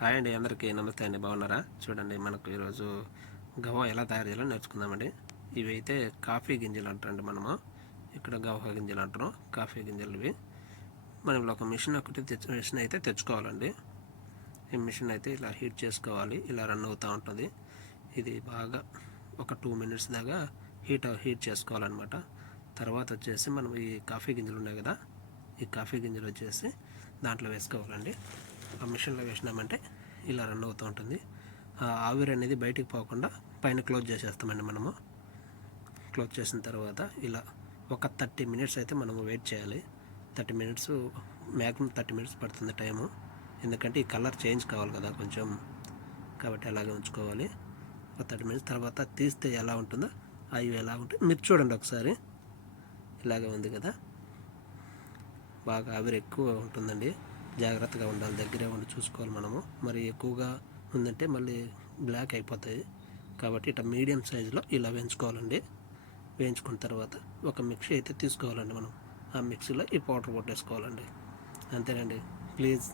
Hi అండి, అందరికీ నమస్తే అండి. బాగున్నారా? చూడండి, మనకు ఈరోజు గవ్వ ఎలా తయారు చేయాలో నేర్చుకుందామండి. ఇవి అయితే కాఫీ గింజలు అంటారండి. మనము ఇక్కడ గవ్వ గింజలు అంటారు, కాఫీ గింజలు ఇవి. మనం ఇలా ఒక మిషన్ అయితే తెచ్చుకోవాలండి. ఈ మిషన్ అయితే ఇలా హీట్ చేసుకోవాలి. ఇలా రన్ అవుతూ ఉంటుంది. ఇది బాగా ఒక 2 minutes దాకా హీట్ చేసుకోవాలన్నమాట. తర్వాత వచ్చేసి మనం ఈ కాఫీ గింజలు ఉన్నాయి కదా, ఈ కాఫీ గింజలు వచ్చేసి దాంట్లో వేసుకోవాలండి. ఆ మిషన్లో వేసినామంటే ఇలా రన్ అవుతూ ఉంటుంది. ఆ ఆవిరి అనేది బయటికి పోకుండా పైన క్లోజ్ చేసేస్తామండి. మనము క్లోజ్ చేసిన తర్వాత ఇలా ఒక 30 minutes అయితే మనము వెయిట్ చేయాలి. 30 minutes, మ్యాక్సిమం 30 minutes పడుతుంది టైము. ఎందుకంటే ఈ కలర్ చేంజ్ కావాలి కదా కొంచెం, కాబట్టి అలాగే ఉంచుకోవాలి. ఒక 30 minutes తర్వాత తీస్తే ఎలా ఉంటుందో అవి ఎలా ఉంటుంది మీరు చూడండి ఒకసారి. ఇలాగే ఉంది కదా, బాగా ఆవిరి ఎక్కువ ఉంటుందండి. జాగ్రత్తగా ఉండాలి, దగ్గరే ఉండి చూసుకోవాలి మనము. మరి ఎక్కువగా ఉందంటే మళ్ళీ బ్లాక్ అయిపోతాయి. కాబట్టి ఇట్లా మీడియం సైజులో ఇలా వేయించుకోవాలండి. వేయించుకున్న తర్వాత ఒక మిక్సీ అయితే తీసుకోవాలండి మనం. ఆ మిక్సీలో ఈ పౌడర్ కొట్టేసుకోవాలండి. అంతేనండి. ప్లీజ్